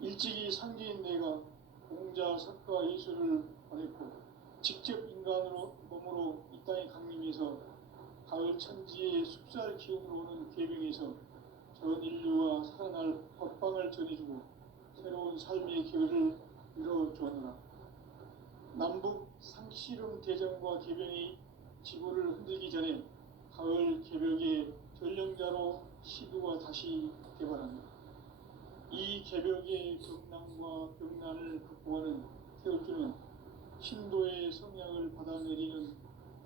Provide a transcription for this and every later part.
일찍이 상제인 내가 공자, 석가, 예술을 보냈고 직접 인간으로 몸으로 이 땅에 강림해서 가을 천지의 숲살 기운으로 오는 계명에서 전 인류와 살아날 법방을 전해주고 새로운 삶의 기회를 이뤄주었노라. 남북 상씨름 대전과 계병이 지구를 흔들기 전에 가을 개벽의 전령자로 시두가 다시 개발합니다. 이 개벽의 경난과 병난을 극복하는 태울주는 신도의 성향을 받아내리는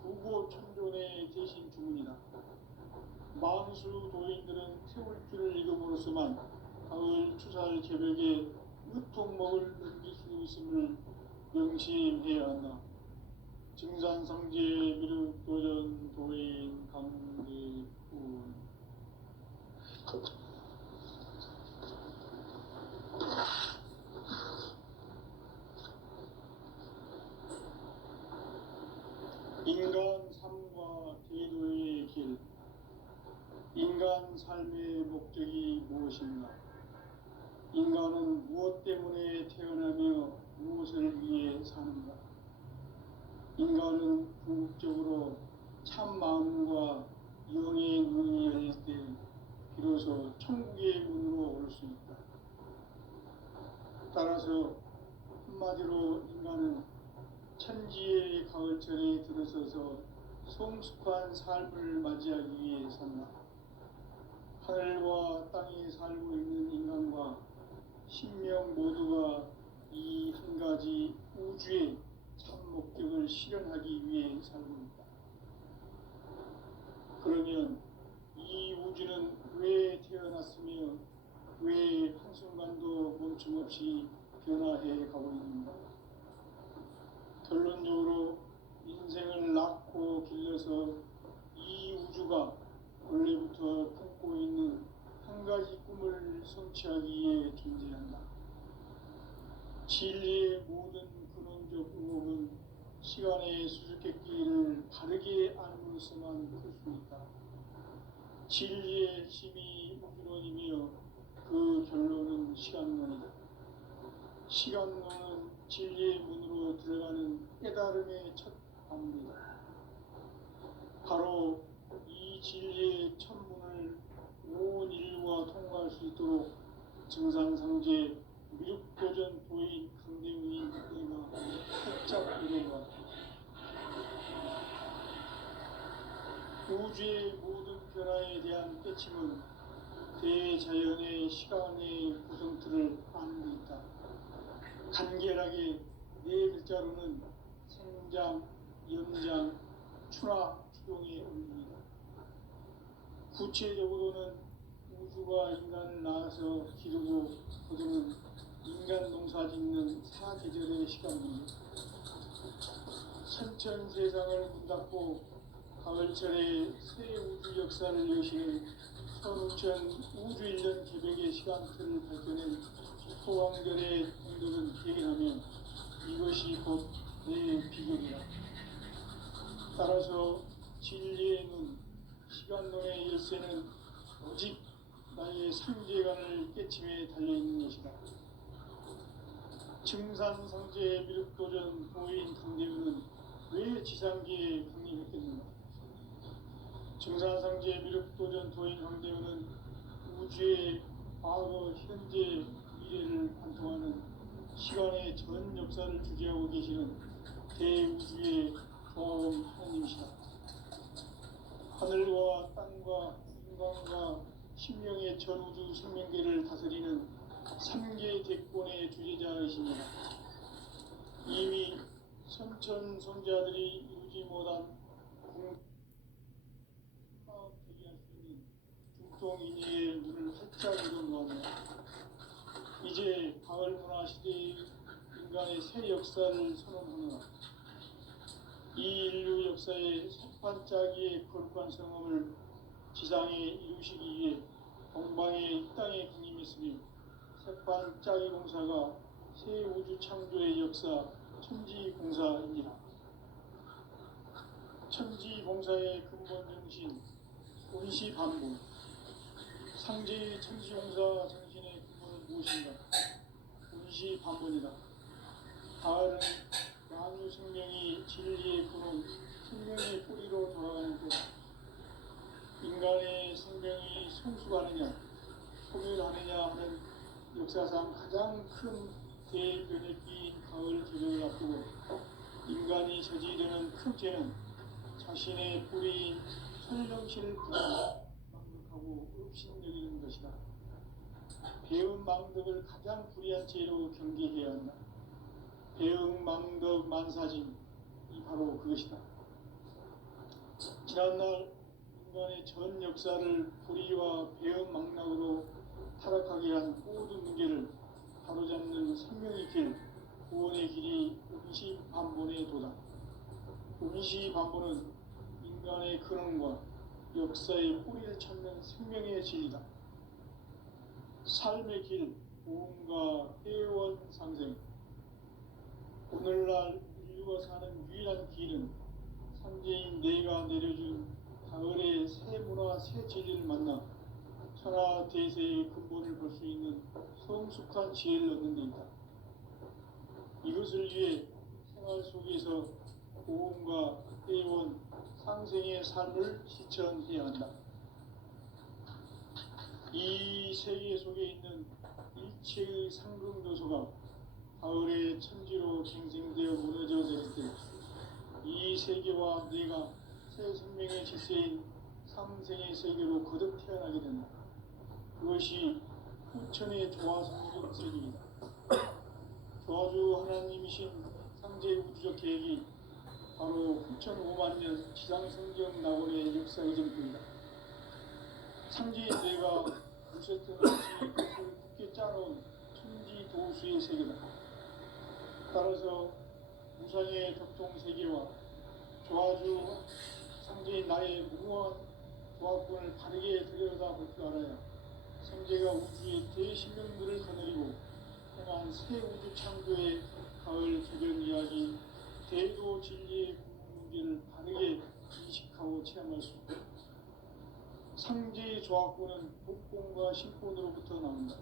구고천존의 대신 주문이다. 만수 도인들은 태울주를 읽음으로써만 가을 추살 개벽에 으통목을 넘길 수 있음을 명심해야 한다. 증산성제 미륵도전 도인 강대군. 인간 삶과 대도의 길. 인간 삶의 목적이 무엇인가? 인간은 무엇 때문에 태어나며 무엇을 위해 사는가? 인간은 궁극적으로 참 마음과 영의 눈이 열릴 때 비로소 천국의 문으로 올 수 있다. 따라서 한마디로 인간은 천지의 가을철에 들어서서 성숙한 삶을 맞이하기 위해 산다. 하늘과 땅에 살고 있는 인간과 신명 모두가 이 한 가지 우주의 참 목적을 실현하기 위해 살고 있다. 그러면 이 우주는 왜 태어났으며 왜 한순간도 멈춤없이 변화해 가고 있는가? 결론적으로 인생을 낳고 길러서 이 우주가 원래부터 품고 있는 한 가지 꿈을 성취하기 위해 존재한다. 진리의 모든 근원적 의혹은 시간의 수수께끼를 바르게 알므로서만 풀 수 있다. 진리의 핵심이 우주론이며 그 결론은 시간론이다. 시간론은 진리의 문으로 들어가는 깨달음의 첫 방문이다. 바로 이 진리의 첫 문을 온 인류가 통과할 수 있도록 증산상제 미륵도전 도인 강대훈이 내가 살짝 이뤄가 우주의 모든 변화에 대한 깨침은 대자연의 시간의 구성틀을 아는 데 있다. 간결하게 네 글자로는 생장, 연장, 추나 추동의 원리이다. 구체적으로는 우주가 인간을 낳아서 기르고 거두는 인간 농사 짓는 사계절의 시간입니다. 천천 세상을 문 닫고 가을철에 새 우주 역사를 여시는 선우천 우주 1년 개벽의 시간틀을 밝혀낸 소왕절의 공덕은 대견하며 이것이 곧 내 비결이다. 따라서 진리의 눈, 시간론의 열쇠는 오직 나의 상제관을 깨침에 달려있는 것이다. 증산상제 미륵도전 도인 강대훈은 왜 지상계에 강림했겠는가? 증산상제 미륵도전 도인 강대훈은 우주의 과거, 현재, 미래를 관통하는 시간의 전 역사를 주재하고 계시는 대우주의 조화원 하나님이시다. 하늘과 땅과 인간과 신명의 전우주 생명계를 다스리는 3개 대권의 주제자이십니다. 이미 선천성자들이 이루지 못한 마음 대기할 수 있는 중통인의의 눈을 활짝 열어놓았네. 이제 가을 문화 시대의 인간의 새 역사를 선언하노라. 이 인류 역사의 석반짜기의 거룩한 성험을 지상에 이루시기 위해 동방의 이 땅에 강림했으며 석반짜기 공사가 새 우주 창조의 역사 천지공사입니다. 천지공사의 근본 정신 원시반복. 상제의 천지공사 정신의 근본은 무엇인가? 공시반본이다. 가을은 만유 생명이 진리의 근원, 생명의 뿌리로 돌아가는 때다. 인간의 생명이 성숙하느냐, 소멸하느냐 하는 역사상 가장 큰 대변혁기인 가을 개벽을 앞두고 인간이 저지르는 큰 죄는 자신의 뿌리인 천령실을 망덕하고 업신여기는 것이다. 배은 망덕을 가장 불의한 죄로 경계해야 한다. 배은 망덕 만사진이 바로 그것이다. 지난날 인간의 전 역사를 불의와 배은 망락으로 타락하게 한 모든 문제를 바로잡는 생명의 길, 구원의 길이 공시반본의 도다. 공시반본은 인간의 근원과 역사의 뿌리를 찾는 생명의 진리다. 삶의 길, 보험과 회원 상생. 오늘날 인류가 사는 유일한 길은 삼재인 내가 내려준 가을의 새 문화, 새 진리를 만나 천하 대세의 근본을 볼 수 있는 성숙한 지혜를 얻는 데 있다. 이것을 위해 생활 속에서 보험과 회원, 상생의 삶을 실천해야 한다. 이 세계 속에 있는 일체의 상승요소가 가을의 천지로 갱생되어 무너져 내릴 때 이 세계와 내가 새 생명의 질서인 상생의 세계로 거듭 태어나게 된다. 그것이 후천의 조화성경 세계이다. 조화주 하나님이신 상제 우주적 계획이 바로 후천 5만 년 지상성경 낙원의 역사의 전부이다. 상제인 내가 무쇠뜨는 것을 굳게 짜놓은 천지 도수의 세계다. 따라서 무상의 격통 세계와 조화주 상제인 나의 무궁한 조합권을 바르게 들여다볼 줄 알아야 성제가 우주의 대신명들을 거느리고 행한 새 우주 창조의 가을 개변 이야기, 대도 진리의 궁극 문제를 바르게 인식하고 체험할 수 있다. 상제의 조합권은 복권과 신권으로부터 나온다.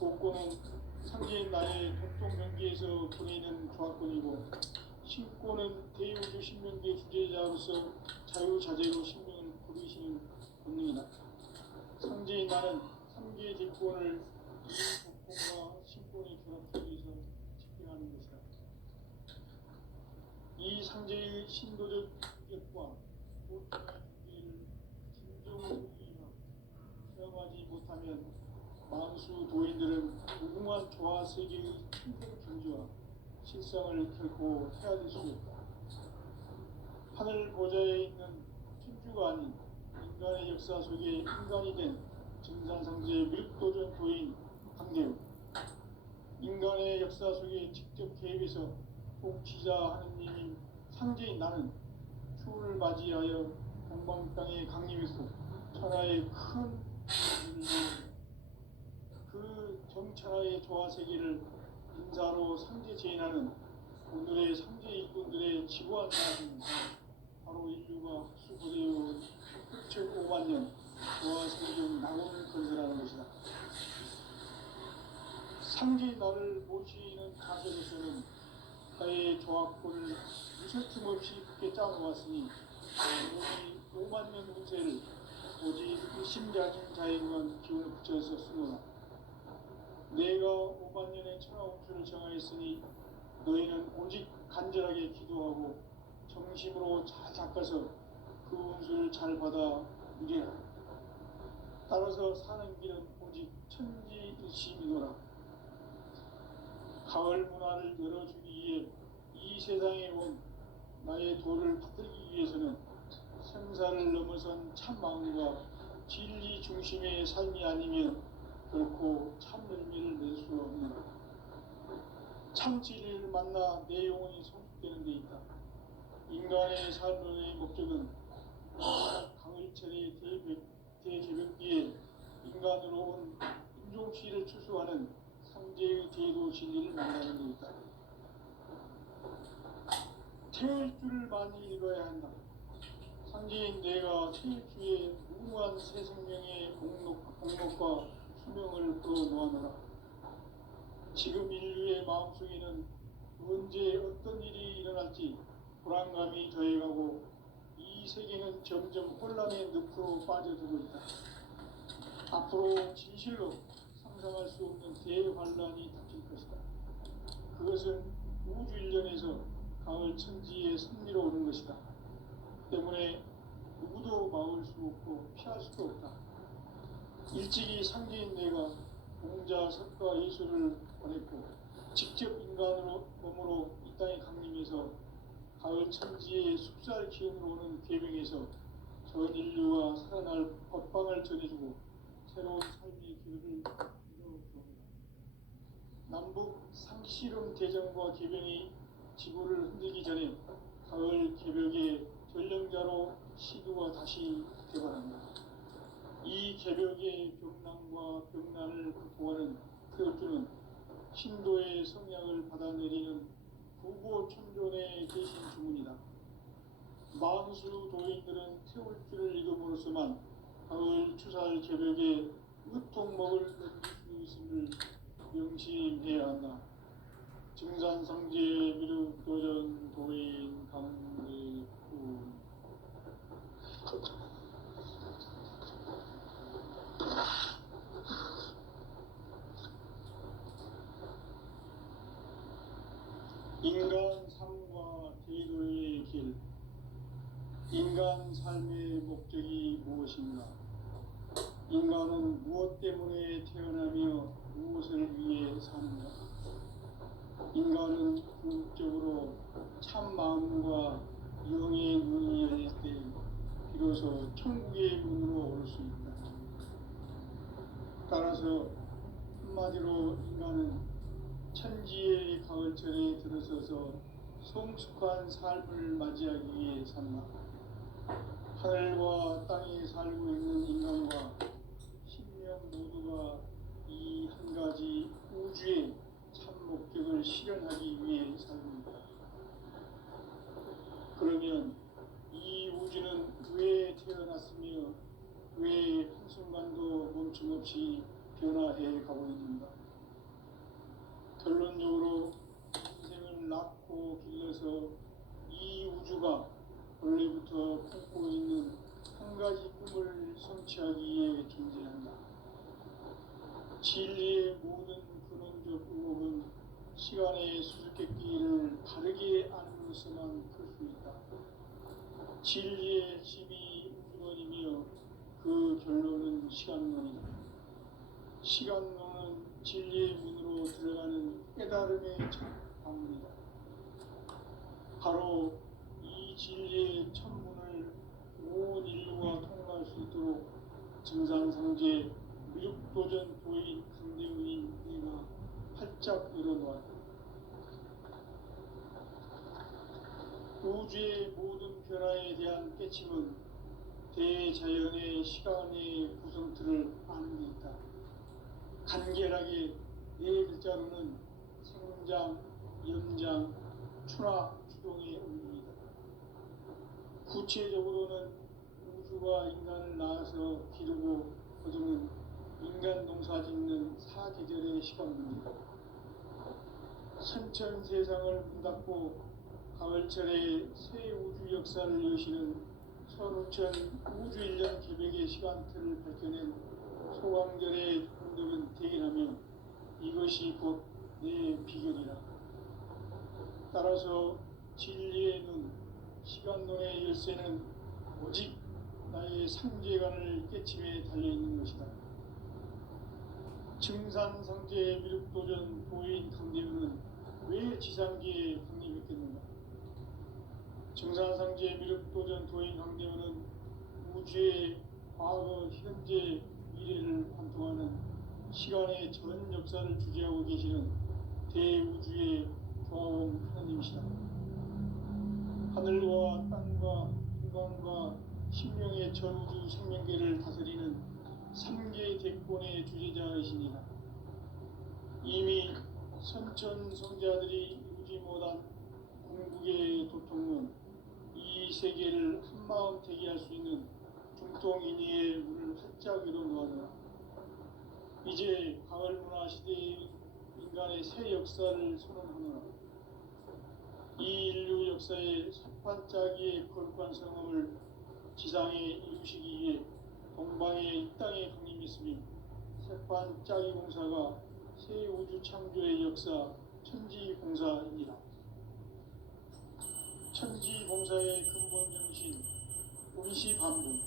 복권은 상제인 나의 독동 명기에서 보내는 조합권이고, 신권은 대우주 신명기의 주제자로서 자유자재로 신명을 부르시는 본능이다. 상제인 나는 3개의 직권을 이 복권과 신권의 결합 속에서 집행하는 것이다. 이 상제의 신도적 인격과 보통의 경계를 진정으로 이해하고 체험하지 못하면 만수 도인들은 무궁한 조화 세계의 힘든 경지와 실상을 결코 헤아릴 수 없다. 하늘 보좌에 있는 천주가 아닌 인간의 역사 속에 인간이 된 증산상제의 밀도전 도인 강대우, 인간의 역사 속에 직접 개입해서 통치자 하느님인 상제인 나는 추를 맞이하여 동방 땅에 강림했고 천하의 큰 그 정천하의 조화 세계를 인사로 상제 제인하는 오늘의 상제 일꾼들의 지구한 사람은 바로 인류가 흡수되어온 6,5만 년 조화 세계의 낙원을 건설하는 것이다. 상제 나를 모시는 자세로서는 나의 조합권을 무설틈 없이 굳게 짜놓았으니 오직 5만 년 운세를 오직 의심자진 자에게만 기운을 붙여서 쓰노라. 내가 5만 년의 천하 운수를 정하였으니 너희는 오직 간절하게 기도하고 정심으로 잘 닦아서 그 운수를 잘 받아 누리라. 따라서 사는 길은 오직 천지일심이노라. 가을 문화를 열어주기 위해 이 세상에 온 나의 도를 받들기 위해서는 생사를 넘어선 참 마음과 진리 중심의 삶이 아니면 결코 참 열매를 낼 수 없는 참 진리를 만나 내 영혼이 성숙되는 데 있다. 인간의 삶의 목적은 가을철의 대개벽기에 인간으로 온 인종시를 추수하는 상제의 제도 진리를 만나는 데 있다. 태일주를 많이 읽어야 한다. 상제인 내가 태일주에 무궁한 새 생명의 공록과 수명을 풀어 놓아노라. 지금 인류의 마음속에는 언제 어떤 일이 일어날지 불안감이 더해가고 이 세계는 점점 혼란의 늪으로 빠져들고 있다. 앞으로 진실로 상상할 수 없는 대환란이 닥칠 것이다. 그것은 우주 일련에서 가을 천지의 섭리로 오는 것이다. 때문에 누구도 막을 수 없고 피할 수도 없다. 일찍이 상제인 내가 공자, 석가, 예수를 보냈고 직접 인간으로 몸으로 이 땅에 강림해서 가을 천지의 숲살 기운으로 오는 계명에서 전 인류와 살아날 법방을 전해주고 새로운 삶의 길을 열어줍니다. 남북 상씨름 대전과 개병이 지구를 흔들기 전에 가을 개벽의 전령자로 시두가 다시 개발합니다. 이 개벽의 병난과 병난을 극복하는 태울주는 신도의 성향을 받아내리는 부고천존의 대신 주문이다. 만수 도인들은 태울주를 읽음으로써만 가을 추살 개벽에 으통먹을 넘길 수 있음을 명심해야 한다. 증산상제 미륵도전 도인 강례군. 인간 삶과 제도의 길. 인간 삶의 목적이 무엇인가? 인간은 무엇 때문에 태어나며 무엇을 위해 사는가? 인간은 궁극적으로 참 마음과 영의 문이 열릴 때 비로소 천국의 문으로 올 수 있다. 따라서 한마디로 인간은 천지의 가을철에 들어서서 성숙한 삶을 맞이하기 위해 산다. 하늘과 땅에 살고 있는 인간과 신명 모두가 이 한 가지 우주의 참 목적을 실현하기 위해 살고 있다. 그러면 이 우주는 왜 태어났으며 왜 한순간도 멈춤없이 변화해 가고 있는가? 결론적으로 인생을 낳고 길러서 이 우주가 원래부터 품고 있는 한 가지 꿈을 성취하기 위해 존재한다. 진리의 모든 근원적 의혹은 시간의 수수께끼를 바르게 안으로서만 풀 수 있다. 진리의 핵심이 우주론이며 그 결론은 시간론이다. 시간론은 진리의 문으로 들어가는 깨달음의 첫 방문이다. 바로 이 진리의 천문을 온 인류가 통과할 수 있도록 증산상제 미륵도전 도인 강대우인 내가 활짝 열어놓았다. 우주의 모든 변화에 대한 깨침은 대자연의 시간의 구성틀을 아는 데 있다. 간결하게 네 글자로는 생장, 연장, 추나 추동의 운동이다. 구체적으로는 우주가 인간을 낳아서 기르고 거두는 인간 농사 짓는 사계절의 시간입니다. 선천 세상을 문닫고 가을철에 새 우주 역사를 여시는 선우천 우주 일년 개벽의 시간틀을 밝혀낸 소강절의 공덕은 대견하며 이것이 곧 내 비결이라. 따라서 진리의 눈, 시간론의 열쇠는 오직 나의 상제관을 깨침에 달려있는 것이다. 증산상제 미륵도전 도인 강대우는 왜 지상계에 강림했겠는가? 증산상제 미륵도전 도인 강대우는 우주의 과거, 현재, 미래를 관통하는 시간의 전 역사를 주재하고 계시는 대우주의 조화원 하나님이시다. 하늘과 땅과 인간과 신명의 전우주 생명계를 다스리는 3개 대권의 주제자이십니다. 이미 선천 성자들이 이루지 못한 궁극의 도통론, 이 세계를 한마음 대기할 수 있는 중통인의의 문을 활짝 열어놓았노라. 이제 가을 문화 시대의 인간의 인간의 새 역사를 선언하노라. 이 인류 역사의 첫 반짝이의 거룩한 성함을 지상에 이루시기 위해 동방의 이 땅에 강림했으며 새반짝이 공사가 새 우주 창조의 역사 천지공사입니다. 천지공사의 근본 정신 운시반분.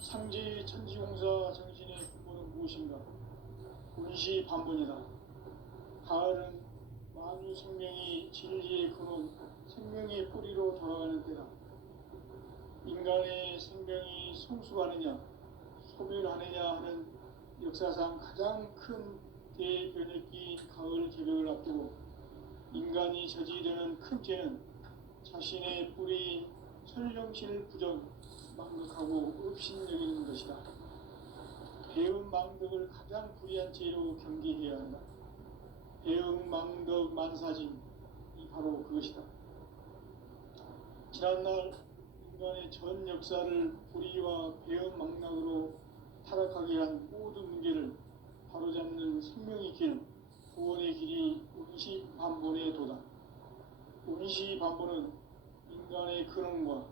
상제의 천지공사 정신의 근본은 무엇인가? 운시반분이다. 가을은 만유 생명이 진리의 근원, 생명의 뿌리로 돌아가는 때다. 인간의 생명이 성숙하느냐, 소멸하느냐 하는 역사상 가장 큰 대변혁기인 가을 개벽을 앞두고 인간이 저지르는 큰 죄는 자신의 뿌리인 설령신을 부정, 망덕하고 업신여기는 것이다. 배은 망덕을 가장 불의한 죄로 경계해야 한다. 배은 망덕 만사진이 바로 그것이다. 지난날 인간의 전 역사를 불의와 배은 망락으로 타락하게 한 모든 문제를 바로잡는 생명의 길, 구원의 길이 운시반본의 도다. 운시반본은 인간의 근원과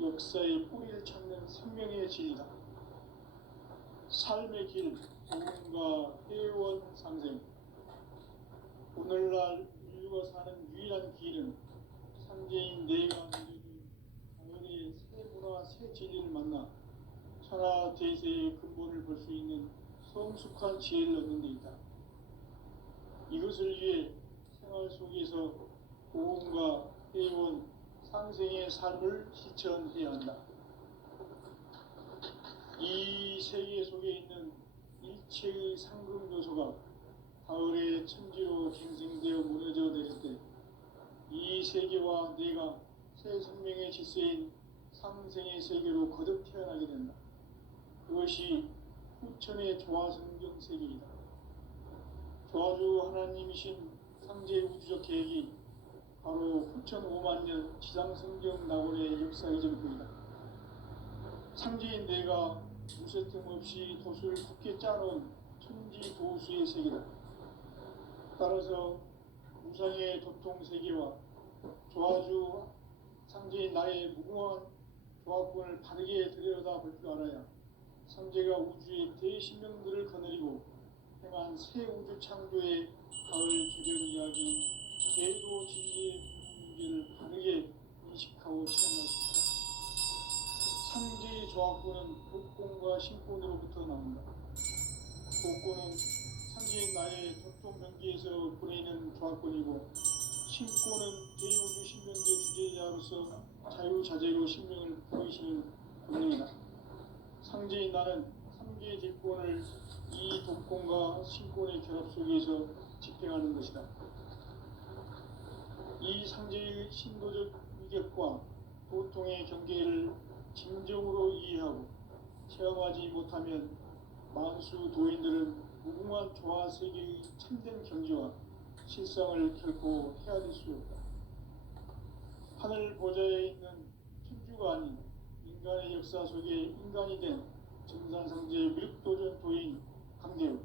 역사의 뿌리를 찾는 생명의 진리다. 삶의 길, 구원과 회원 상생. 오늘날 인류가 사는 유일한 길은 상제인 내가 누려준 가을의 새 문화, 새 진리를 만나 천하 대세의 근본을 볼 수 있는 성숙한 지혜를 얻는 데 있다. 이것을 위해 생활 속에서 고음과 회원, 상생의 삶을 실천해야 한다. 이 세계 속에 있는 일체의 상금 요소가 가을의 천지로 갱생되어 무너져 내릴 때 이 세계와 내가 새 생명의 질서인 상생의 세계로 거듭 태어나게 된다. 그것이 후천의 조화성경 세계이다. 조화주 하나님이신 상제 우주적 계획이 바로 후천 5만 년 지상성경 낙원의 역사의 전부이다. 상제인 내가 무쇠 틈 없이 도수를 굳게 짜놓은 천지 도수의 세계다. 따라서 우상의 도통 세계와 조화주 상제인 나의 무궁한 조화권을 바르게 들여다볼 줄 알아야 상제가 우주의 대신명들을 거느리고 행한 새 우주 창조의 가을 개변 이야기, 제도 진리의 문제를 바르게 인식하고 체험할 수 있다. 상제의 조화권은 복권과 신권으로부터 나온다. 복권은 상제인 나의 도통 명기에서 보내는 조화권이고, 신권은 대우주 신명기의 주제자로서 자유자재로 신명을 보이시는 권능이다. 상제인 나는 3개의 대권을 이 독권과 신권의 결합 속에서 집행하는 것이다. 이 상제의 신도적 위격과 도통의 경계를 진정으로 이해하고 체험하지 못하면 만수 도인들은 무궁한 조화 세계의 참된 경지와 실상을 결코 헤아릴 수 없다. 하늘 보좌에 있는 천주가 아닌 인간의 역사 속에 인간이 된 정산상제의 미륵도전 도인 강대우,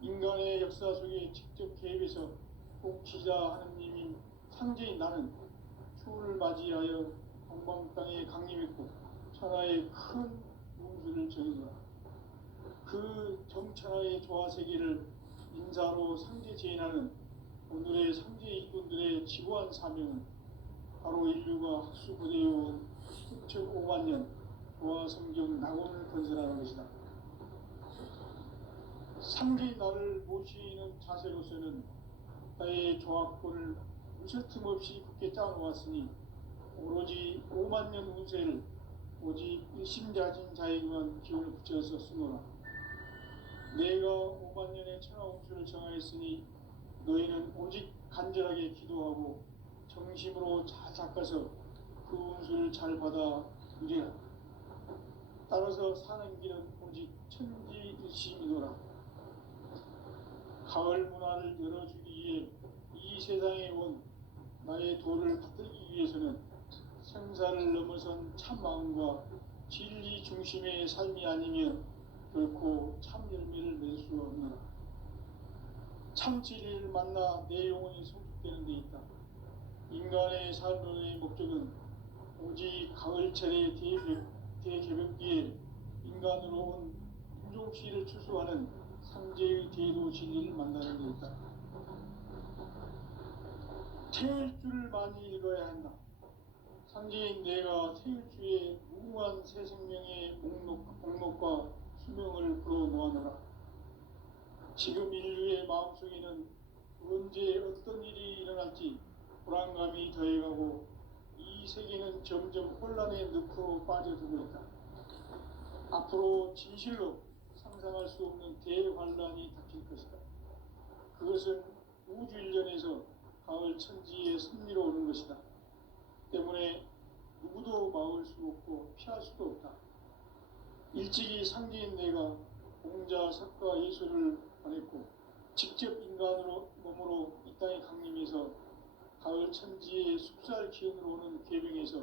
인간의 역사 속에 직접 개입해서 통치자 하느님인 상제인 나는 추운을 맞이하여 동방 땅에 강림했고 천하의 큰 운수를 정해노라. 그 정천하의 조화세계를 인사로 상제 제인하는 오늘의 상제 일꾼들의 지고한 사명은 바로 인류가 학수고대해온 수천 5만 년 조화성경 낙원을 건설하는 것이다. 상제의 나를 모시는 자세로서는 나의 조화권을 무쇠 틈 없이 굳게 짜놓았으니 오로지 5만 년 운세를 오직 일심자진 자에게만 기운을 붙여서 쓰노라. 내가 5만 년의 천하 운수를 정하였으니 너희는 오직 간절하게 기도하고 정심으로 잘 닦아서 그 운수를 잘 받아 누리라. 따라서 사는 길은 오직 천지일심이노라. 가을 문화를 열어주기 위해 이 세상에 온 나의 도를 받들기 위해서는 생사를 넘어선 참 마음과 진리 중심의 삶이 아니면 결코 참 열매를 낼 수 없노라. 참 진리를 만나 내 영혼이 성숙되는 데 있다. 인간의 삶의 목적은 오직 가을철의 대개벽기에 인간으로 온 인종씨를 추수하는 상제의 대도 진리를 만나는 데 있다. 태을 줄을 많이 읽어야 한다. 상제인 내가 태을 주에 무궁한 새 생명의 목록과 수명을 불어모아노라. 지금 인류의 마음속에는 언제 어떤 일이 일어날지 불안감이 더해가고 이 세계는 점점 혼란의 늪으로 빠져들고 있다. 앞으로 진실로 상상할 수 없는 대환란이 닥칠 것이다. 그것은 우주 일련에서 가을 천지의 섭리로 오는 것이다. 때문에 누구도 막을 수 없고 피할 수도 없다. 일찍이 상제인 내가 공자, 석가, 예수를 보냈고 직접 인간으로 몸으로 이 땅에 강림해서 가을 천지의 숲살 기운으로 오는 계명에서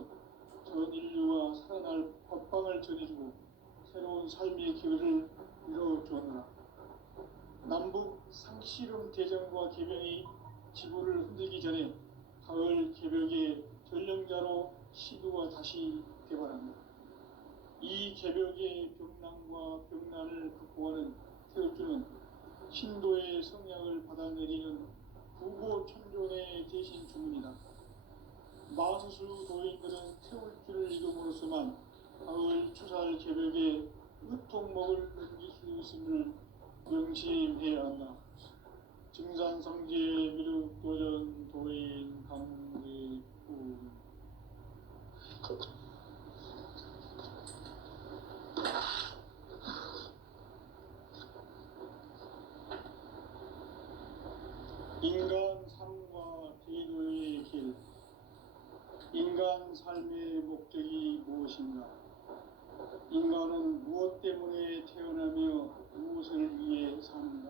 전 인류와 살아날 법방을 전해주고 새로운 삶의 기회를 이뤄주었노라. 남북 상씨름 대전과 계명이 지구를 흔들기 전에 가을 개벽의 전령자로 시도가 다시 개발합니다. 이 개벽의 병난과 병난을 극복하는 태울주는 신도의 성약을 받아내리는 구고천존의 대신 주문이다. 마수수 도인들은 태울주를 이름으로서만 가을 추살 개벽에 으통목을 넘길 수 있음을 명심해야 한다. 증산성제 미륵도전 도인 강제구 인간 삶과 대도의 길. 인간 삶의 목적이 무엇인가? 인간은 무엇 때문에 태어나며 무엇을 위해 사는가?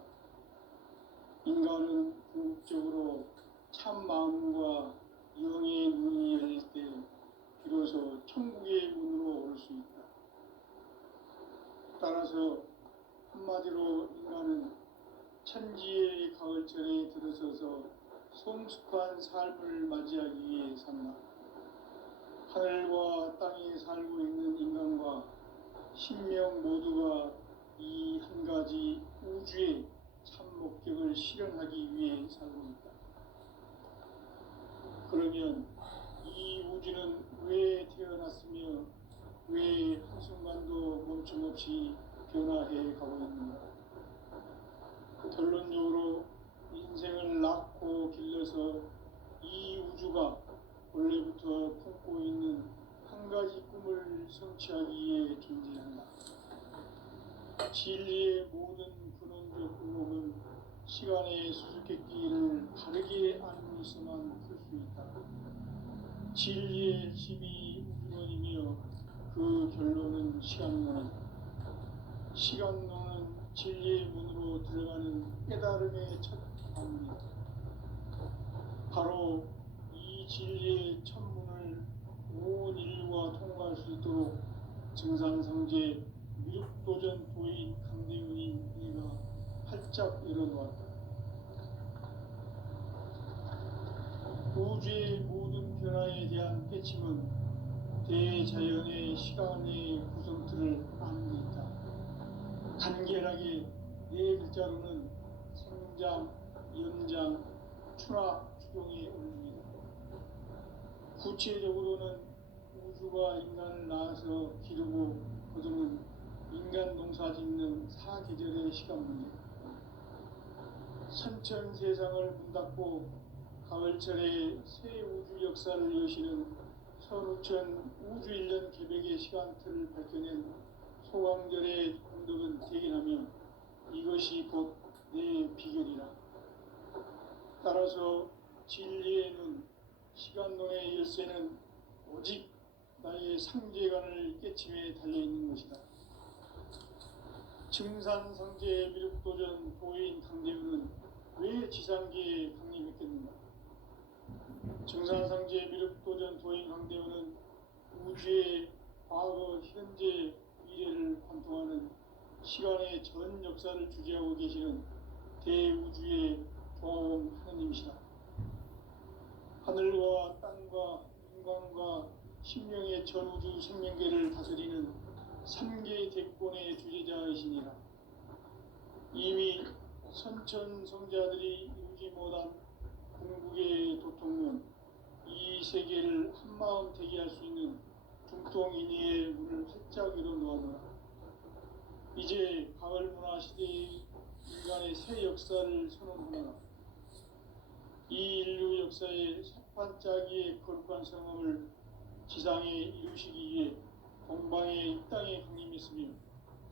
인간은 궁극적으로 참 마음과 영의 문이 열릴 때 비로소 천국의 문으로 올 수 있다. 따라서 한마디로 인간은 천지의 가을철에 들어서서 성숙한 삶을 맞이하기 위해 산다. 하늘과 땅에 살고 있는 인간과 신명 모두가 이 한 가지 우주의 참 목적을 실현하기 위해 살고 있다. 그러면 이 우주는 왜 태어났으며 왜 한순간도 멈춤없이 변화해 가고 있는가? 결론적으로 인생을 낳고 길러서 이 우주가 원래부터 품고 있는 한 가지 꿈을 성취하기 위해 존재한다. 진리의 모든 근원적 의혹은 시간의 수수께끼를 바르게 알고 있어만 풀 수 있다. 진리의 힘이 우주론이며 그 결론은 시간론이다. 시간론은 진리의 문으로 들어가는 깨달음의 첫 방문이다. 바로 이 진리의 첫 문을 온 인류가 통과할 수 있도록 증산성제 미륵도전 도인 강대훈이 이가 활짝 열어놓았다. 우주의 모든 변화에 대한 깨침은 대자연의 시간의 구성틀을 아는 데 있다. 간결하게 네 글자로는 생장, 연장, 추나 추종의 원리이다. 구체적으로는 우주가 인간을 낳아서 기르고 거두는 인간 농사 짓는 사계절의 시간 문제. 선천 세상을 문 닫고 가을철에 새 우주 역사를 여시는 선우천 우주 일년 개벽의 시간틀을 밝혀낸 소강절의 공덕은 대견하며 이것이 곧 내 비결이라. 따라서 진리의 눈, 시간론의 열쇠는 오직 나의 상제관을 깨침에 달려있는 것이다. 증산성제 미륵도전 도인 강대훈은 왜 지상계에 강림했겠는가? 증산성제 미륵도전 도인 강대훈은 우주의 과거, 현재, 미래를 관통하는 시간의 전 역사를 주재하고 계시는 대우주의 조화원 하느님이시라. 하늘과 땅과 인간과 신명의 전우주 생명계를 다스리는 삼계 대권의 주제자이시니라. 이미 선천성자들이 이루지 못한 궁극의 도통은 이 세계를 한마음 되게 할 수 있는 중통인의의 문을 활짝 열어놓았노라. 이제 가을 문화 시대의 인간의 새 역사를 선언하노라. 이 인류 역사의 새판짜기의 거룩한 성함을 지상에 이루시기 위해 동방의 이 땅에 강림했으며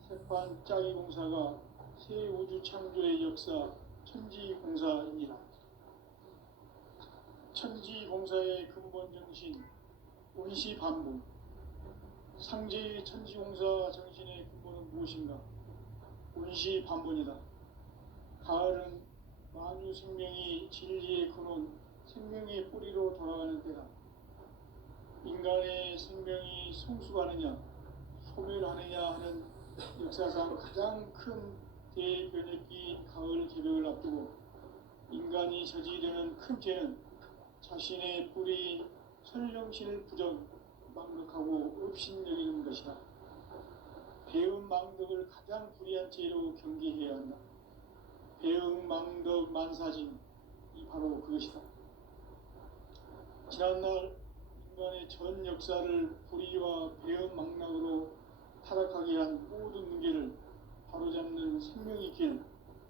새판짜기 공사가 새 우주 창조의 역사 천지공사이니라. 천지공사의 근본 정신 운시반복. 상제의 천지공사 정신의 근본은 무엇인가? 운시반복이다. 가을은 만유 생명이 진리의 근원, 생명의 뿌리로 돌아가는 때다. 인간의 생명이 성숙하느냐, 소멸하느냐 하는 역사상 가장 큰 대변혁기 가을 개벽을 앞두고 인간이 저지르는 큰 죄는 자신의 뿌리인 설령신을 막력하고 업신여기는 것이다. 배은망덕을 가장 불의한 죄로 경계해야 한다. 배은망덕 만사진이 바로 그것이다. 지난날 인간의 전 역사를 불의와 배은망락으로 타락하게 한 모든 문제를 바로잡는 생명의 길,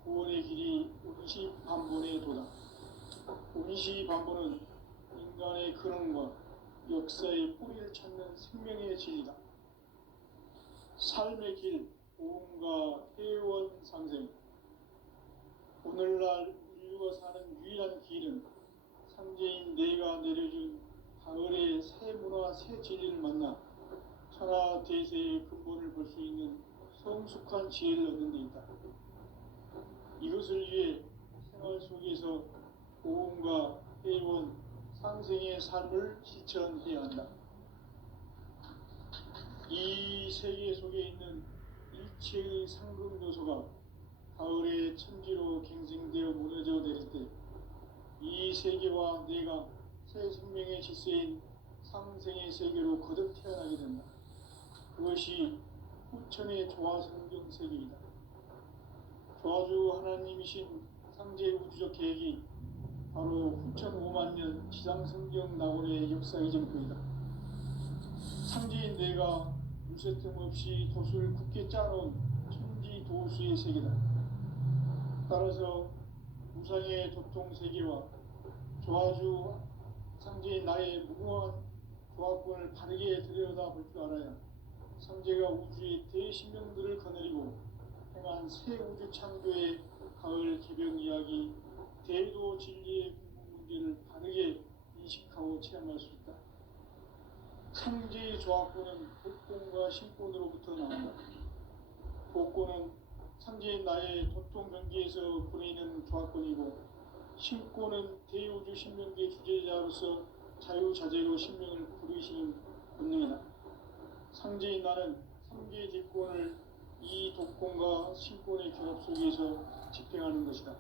구원의 길이 운시반본의 도다. 운시반본은 인간의 근원과 역사의 뿌리를 찾는 생명의 진리다. 삶의 길, 보험과 회원 상생. 오늘날 인류가 사는 유일한 길은 상제인 내가 내려준 가을의 새 문화, 새 진리를 만나 천하 대세의 근본을 볼 수 있는 성숙한 지혜를 얻는 데 있다. 이것을 위해 생활 속에서 보험과 회원, 상생의 삶을 실천해야 한다. 이 세계 속에 있는 일체의 상급 요소가 가을의 천지로 갱생되어 무너져 내릴 때 이 세계와 내가 새 생명의 질서인 상생의 세계로 거듭 태어나게 된다. 그것이 후천의 조화성경 세계이다. 조화주 하나님이신 상제 우주적 계획이 바로 후천 5만 년 지상성경 낙원의 역사 이전부이다. 상제인 내가 물새 틈 없이 도수를 굳게 짜놓은 천지 도수의 세계다. 따라서 우상의 도통 세계와 조화주 상제인 나의 무궁한 조화권을 바르게 들여다볼 줄 알아야 상제가 우주의 대신명들을 거느리고 행한 새 우주 창조의 가을 개벽 이야기, 대도 진리의 궁극 문제를 바르게 인식하고 체험할 수 있다. 상제의 조화권은 도권과 신권으로부터 나온다. 도권은 상제인 나의 도통 경계에서 보내는 조화권이고, 신권은 대우주 신명계 주제자로서 자유자재로 신명을 부르시는 본능이다. 상제인 나는 상계 대권을 이 도권과 신권의 결합 속에서 집행하는 것이다.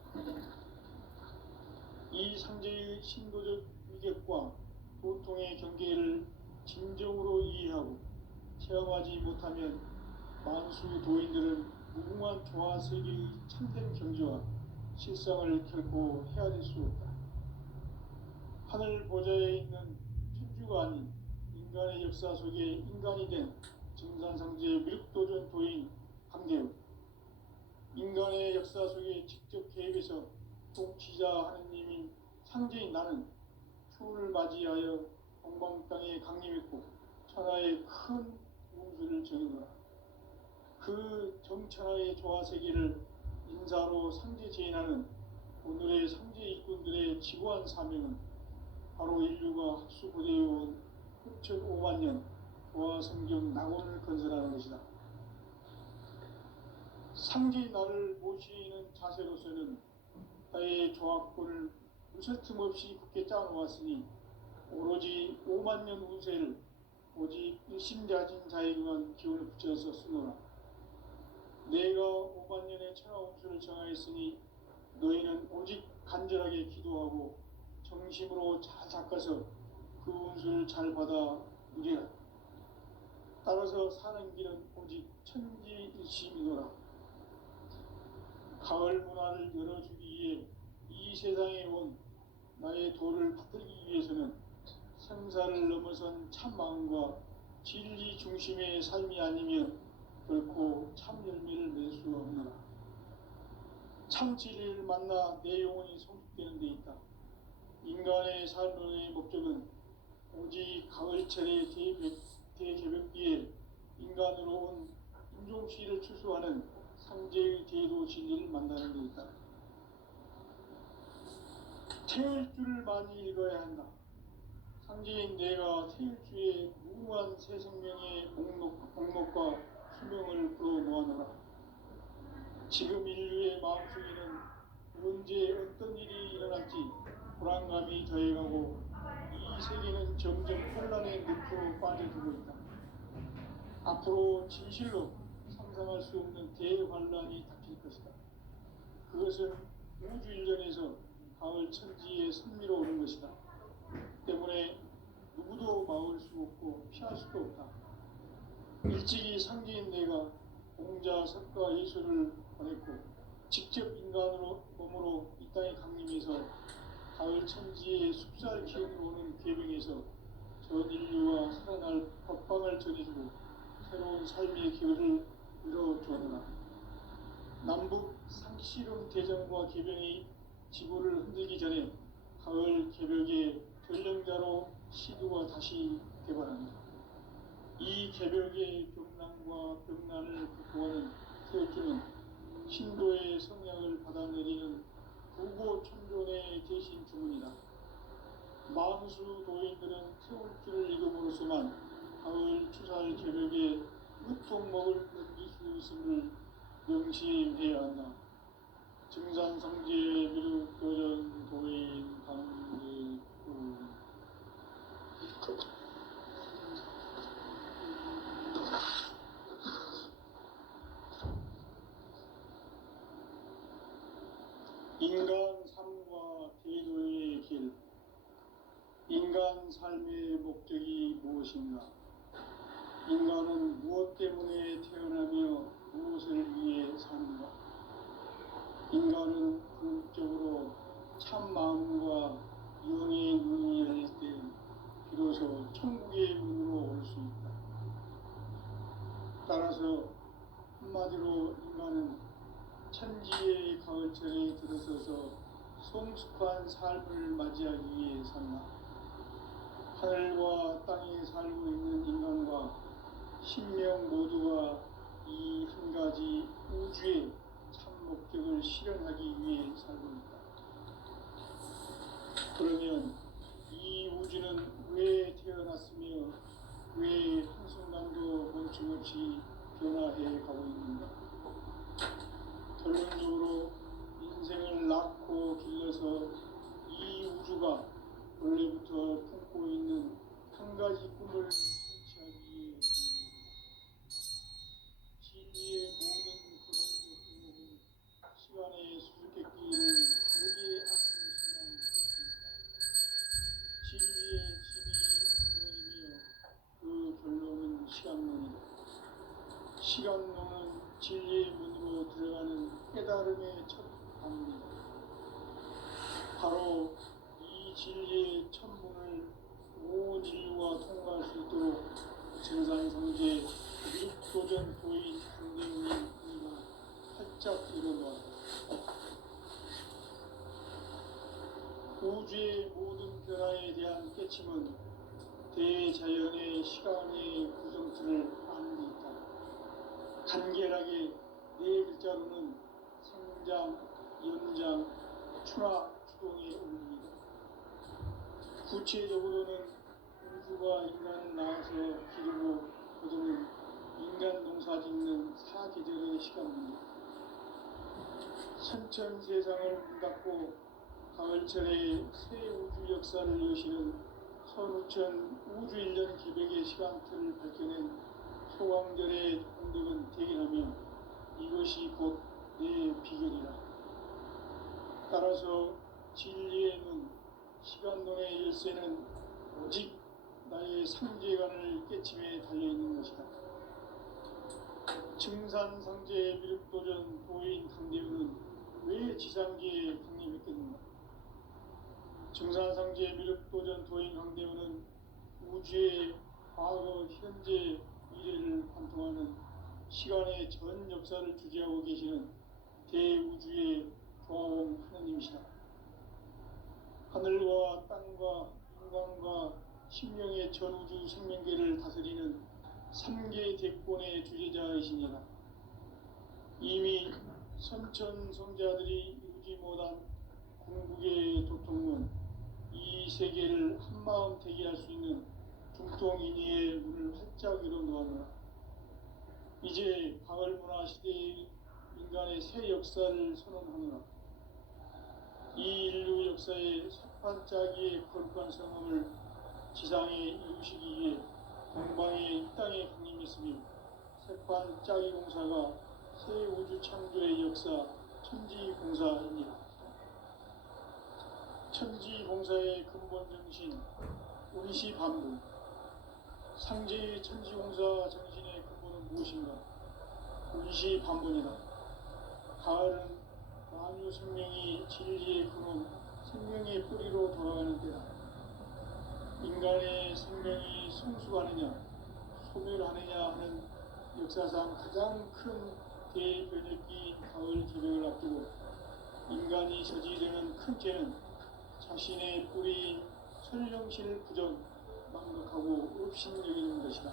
이 상제의 신도적 위격과 도통의 경계를 진정으로 이해하고 체험하지 못하면 만수 도인들은 무궁한 조화세계의 참된 경지와 실상을 결코 헤아릴 수 없다. 하늘 보좌에 있는 천주가 아닌 인간의 역사 속에 인간이 된 증산상제의 미륵도전 도인 강대우, 인간의 역사 속에 직접 개입해서 통치자 하느님인 상제인 나는 추운을 맞이하여 동방 땅에 강림했고 천하의 큰 운수를 정해노라. 그 정천하의 조화세계를 인사로 상제 제인하는 오늘의 상제 일꾼들의 지구한 사명은 바로 인류가 학수고대해온 후천 5만 년 조화성경 낙원을 건설하는 것이다. 상제인 나를 모시는 자세로서는 나의 조화권을 무슨 틈 없이 굳게 짜놓았으니 오로지 5만 년 운세를 오직 일심자진 자에게만 기운을 붙여서 쓰노라. 내가 5만 년의 천하 운수를 정하였으니 너희는 오직 간절하게 기도하고 정심으로 잘 닦아서 그 운수를 잘 받아 누리라. 따라서 사는 길은 오직 천지일심이노라. 가을 문화를 열어주기 위해 이 세상에 온 나의 도를 붙들기 위해서는 생사를 넘어선 참 마음과 진리 중심의 삶이 아니면 결코 참 열매를 맺을 수 없노라. 참 진리를 만나 내 영혼이 성숙되는 데 있다. 인간의 삶의 목적은 오직 가을철의 대개벽기에 인간으로 온 인종시를 추수하는 상제의 대도 진리를 만나는 데 있다. 태일주를 많이 읽어야 한다. 상제인 내가 태일주의 무궁한 새 생명의 목록과 수명을 불어모아노라. 지금 인류의 마음속에는 언제 어떤 일이 일어날지 불안감이 더해가고 이 세계는 점점 혼란의 늪으로 빠져들고 있다. 앞으로 진실로 상상할 수 없는 대환란이 닥칠 것이다. 그것은 우주 일련에서 가을 천지의 승리로 오는 것이다. 때문에 누구도 막을 수 없고 피할 수도 없다. 일찍이 상제인 내가 공자, 석가, 예수를 보냈고 직접 인간으로 몸으로 이 땅에 강림해서 가을 천지의 숲살 기운으로 오는 계명에서 전 인류와 살아날 법방을 전해주고 새로운 삶의 기회를 이뤄주었노라. 남북 상씨름 대전과 계병이 지구를 흔들기 전에 가을 개벽의 전령자로 시두가 다시 개발합니다. 이 개벽의 병난과 병난을 극복하는 태일주는 신도의 성향을 받아내리는 부고천존의 대신 주문이다. 만수 도인들은 태울주를 읽음으로써만 가을 추살 개벽의 으통목을 넘길 수 있음을 명심해야 한다. 증산성제 미륵도전 도인 강제구 인간 삶과 대도의 길. 인간 삶의 목적이 무엇인가? 인간은 무엇 때문에 태어나며 무엇을 위해 사는가? 인간은 궁극적으로 참 마음과 영의 눈이 열릴 때 비로소 천국의 문으로 올 수 있다. 따라서 한마디로 인간은 천지의 가을철에 들어서서 성숙한 삶을 맞이하기 위해 산다. 하늘과 땅에 살고 있는 인간과 신명 모두가 이 한 가지 우주의 참 목적을 실현하기 위해 살고 있다. 그러면 이 우주는 왜 태어났으며 왜 한순간도 멈춤없이 변화해 가고 있는가? 결론적으로 인생을 낳고 길러서 이 우주가 원래부터 품고 있는 한 가지 꿈을 성취하기 위해 진리의 모든 그런 목적은 시간의 수수께끼를 다르게 아는 것이란 뜻입니다. 진리의 힘이 근원이며 그 결론은 시간론이다. 시간론은 진리의 문으로 들어가는 깨달음의 첫 방문이다. 바로 이 진리의 첫 문을 온 인류가 통과할 수 있도록 증산성제 미륵도전 도인 강대웅이가 활짝 일어나왔다. 우주의 모든 변화에 대한 깨침은 대자연의 시간의 구성틀을 아는 데 있다. 간결하게 네 글자로는 생장, 연장, 추락, 추동의 원리입니다. 구체적으로는 우주가 인간을 낳아서 기르고 거두는 인간 농사 짓는 사계절의 시간입니다. 선천 세상을 문 닫고 가을철에 새 우주 역사를 여시는 선우천 우주일년 기백의 시간틀을 밝혀낸 소광절의 공덕은 대견하며 이것이 곧 내 비결이라. 따라서 진리의 눈, 시간론의 열쇠는 오직 나의 상제관을 깨침에 달려있는 것이다. 증산상제 미륵도전 도인 강대우는 왜 지상계에 강림했겠는가? 증산상제 미륵도전 도인 강대우는 우주의 과거, 현재, 미래를 관통하는 시간의 전 역사를 주재하고 계시는 대우주의 조화원 하나님이시다. 하늘과 땅과 인간과 신명의 전우주 생명계를 다스리는 삼계 대권의 주재자이시니라. 이미 선천성자들이 이루지 못한 궁극의 도통은 이 세계를 한마음 되게 할 수 있는 중통인의의 문을 활짝 열어놓았노라. 이제 가을문화 시대의 인간의 새 역사를 선언하노라. 이 인류 역사의 석판짜기의 거룩한 성함을 지상에 이루시기 위해 동방의 이 땅에 강림했으며 색판짜기 공사가 새 우주 창조의 역사 천지공사입니다. 천지공사의 근본 정신 운시반부. 상제의 천지공사 정신의 근본은 무엇인가? 운시반분이다. 가을은 만유 생명이 진리의 근원, 생명의 뿌리로 돌아가는 때다. 인간의 생명이 성숙하느냐, 소멸하느냐 하는 역사상 가장 큰 대변혁기인 가을 개벽을 앞두고 인간이 저지르는 큰 죄는 자신의 뿌리인 설령신을 부정, 망덕하고 업신여기는 것이다.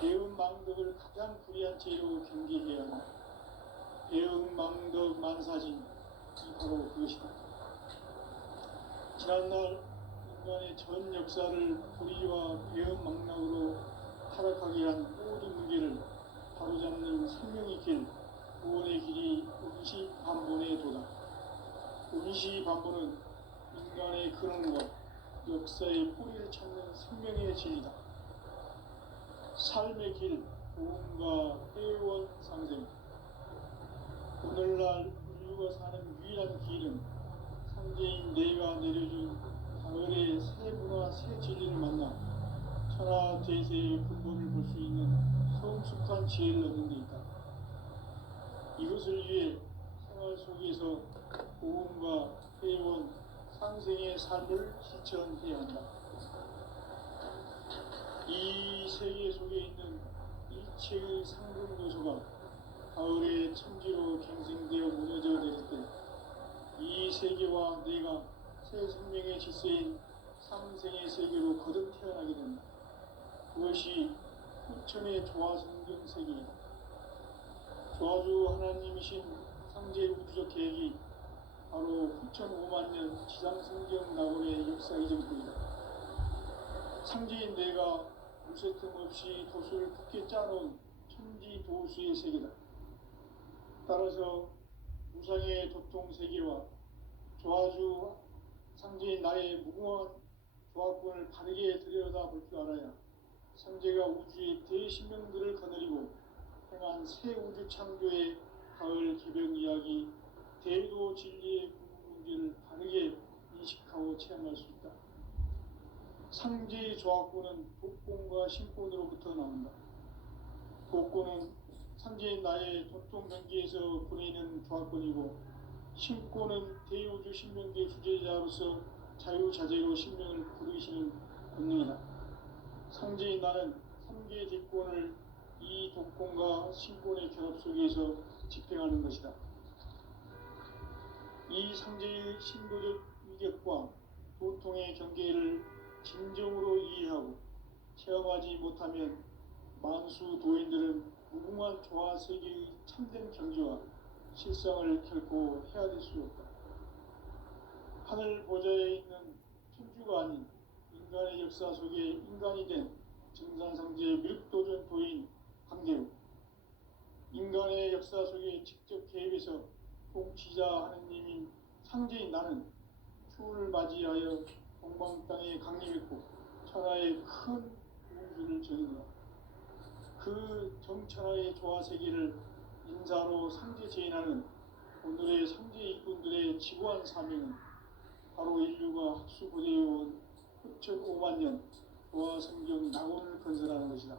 배은 망덕을 가장 불의한 죄로 경계해야 한다. 배은 망덕 만사진이 바로 그것이다. 지난날 인간의 전 역사를 불의와 배은 망락으로 타락하게 한 모든 문제를 바로잡는 생명의 길, 구원의 길이 운시반본의 도다. 운시반본은 인간의 근원과 역사의 뿌리를 찾는 생명의 진리다. 삶의 길, 보험과 회원 상생. 오늘날 인류가 사는 유일한 길은 상제인 내가 내려준 가을의 새 문화, 새 진리를 만나 천하 대세의 근본을 볼 수 있는 성숙한 지혜를 얻는 데 있다. 이것을 위해 생활 속에서 보험과 회원, 상생의 삶을 실천해야 한다. 이 세계 속에 있는 일체의 상근 요소가 가을의 천지로 갱생되어 무너져 내릴 때 이 세계와 내가 새 생명의 질서인 상생의 세계로 거듭 태어나게 된다. 그것이 후천의 조화성경 세계이다. 조화주 하나님이신 상제 우주적 계획이 바로 후천 5만 년 지상성경 낙원의 역사 이전뿐이다. 상제인 내가 무쇠틈 없이 도수를 굳게 짜놓은 천지 도수의 세계다. 따라서 무상의 도통 세계와 조화주 상제인 나의 무궁한 조화권을 바르게 들여다볼 줄 알아야 상제가 우주의 대신명들을 거느리고 행한 새 우주 창조의 가을 개벽 이야기, 대도 진리의 궁극 문제를 바르게 인식하고 체험할 수 있다. 상제의 조화권은 독권과 신권으로부터 나온다. 독권은 상제인 나의 도통 경계에서 보내는 조화권이고, 신권은 대우주 신명계 주제자로서 자유자재로 신명을 부르시는 권능이다. 상제인 나는 3개 대권을 이 독권과 신권의 결합 속에서 집행하는 것이다. 이 상제의 신도적 위격과 도통의 경계를 진정으로 이해하고 체험하지 못하면 만수 도인들은 무궁한 조화 세계의 참된 경지와 실상을 결코 헤아릴 수 없다. 하늘 보좌에 있는 천주가 아닌 인간의 역사 속에 인간이 된 증산상제 미륵도전 도인 강대우, 인간의 역사 속에 직접 개입해서 통치자 하느님인 상제인 나는 추운을 맞이하여 동방 땅에 강림했고 천하의 큰 우주를 전이노라. 그 정천하의 조화 세계를 인사로 상제 제인하는 오늘의 상제 일꾼들의 지구한 사명은 바로 인류가 학수 고대해온 흑천 5만 년 보아 성경 낙원을 건설하는 것이다.